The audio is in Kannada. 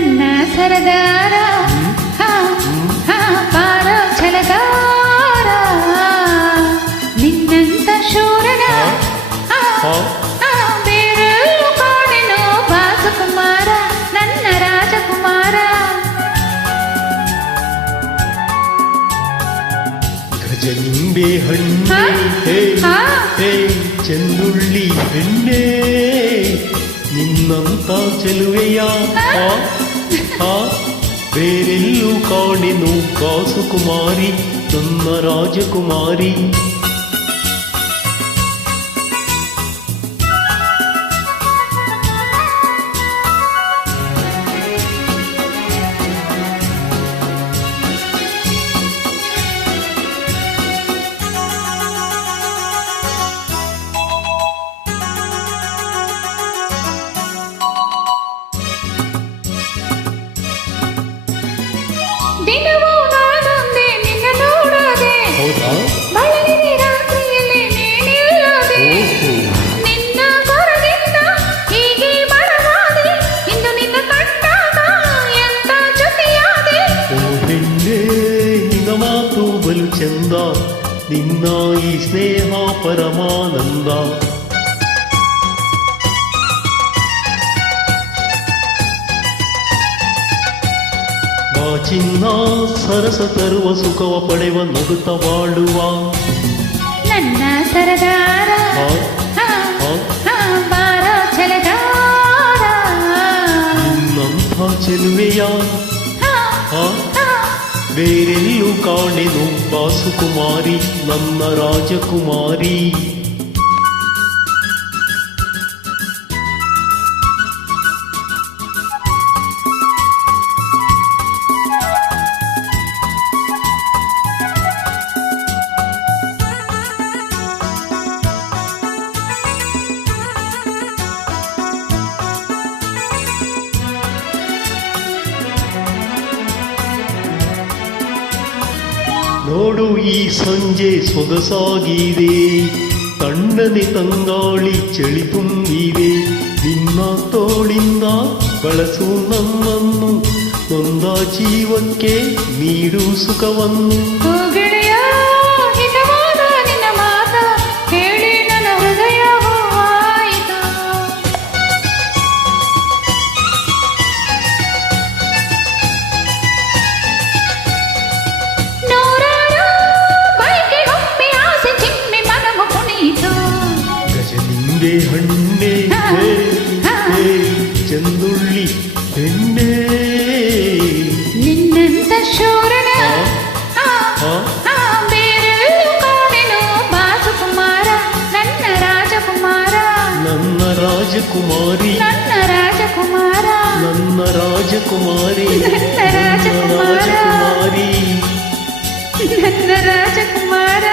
ನನ್ನ ಸರದಾರ ಬಾರೋ ಛಲಗಾರ ನಿನ್ನಂತ ಶೂರನ ಬೇರೆಲ್ಲೂ ಕಾಣೆನು ಬಾಸುಕುಮಾರ ನನ್ನ ರಾಜಕುಮಾರ. ಗಜನಿಂಬೆ ಹಣ್ಣೆ ಹೇ ಚೆಂದುಳ್ಳಿ ಹೆಣ್ಣೆ ನಿನ್ನಂತ ಚೆಲುವೆಯ ಬೇರೆಲ್ಲೂ ಕಾಣೆನು ಕಾಸುಕುಮಾರಿ ನನ್ನ ರಾಜಕುಮಾರಿ. ದಿನವೂ ನಾನೊಂದೇ ನಿನ್ನ ನೋಡದೆ ಬಳಲಿನಿ ರಾತ್ರಿಯಲ್ಲಿ ನೀನಿಲ್ಲದೆ ನಿನ್ನ ಕೊರಗಿಂದ ಹೀಗೆ ಬಡವಾದೆ ಇಂದು ನಿನ್ನ ಕಂಡಾಗ ಎಂತ ಜೊತೆಯಾದೆ. ಹೆಣ್ಣೆ ನಿನ್ನ ಮಾತು ಬಲು ಚಂದ ನಿನ್ನ ಈ ಸ್ನೇಹ ಪರಮಾನಂದ. ಚಿನ್ನ ಸರಸ ತರುವ ಸುಖವ ಪಡೆವ ನಗುತ್ತ ಬಾಳುವ ನನ್ನ ಸರದಾರ ಬಾರ ಛಲಗಾರ ನಿನ್ನಂಥ ಚೆಲುವೆಯ ಬೇರೆಲ್ಲೂ ಕಾಣೆನು ಬಾಸುಕುಮಾರಿ ನನ್ನ ರಾಜಕುಮಾರಿ. ನೋಡು ಈ ಸಂಜೆ ಸೊಗಸಾಗಿದೆ ತಣ್ಣನೆ ತಂಗಾಳಿ ಚಳಿ ತುಂಬಿದೆ ನಿನ್ನ ತೋಳಿಂದ ಬಳಸು ನನ್ನನ್ನು ನೊಂದ ಜೀವಕ್ಕೆ ನೀಡು ಸುಖವನ್ನು. ಗಜನಿಂಬೆ ಹಣ್ಣೆ ಚೆಂದುಳ್ಳಿ ಹೆಣ್ಣೆ ನಿನ್ನಂತ ಶೂರನ ಬೇರೆಲ್ಲೂ ಕಾಣೆನು ಬಾಸುಕುಮಾರ ನನ್ನ ರಾಜಕುಮಾರ. ನನ್ನ ರಾಜಕುಮಾರಿ ನನ್ನ ರಾಜಕುಮಾರ ನನ್ನ ರಾಜಕುಮಾರಿ ನನ್ನ ರಾಜಕುಮಾರ ರಾಜಕುಮಾರಿ ನನ್ನ ರಾಜಕುಮಾರ.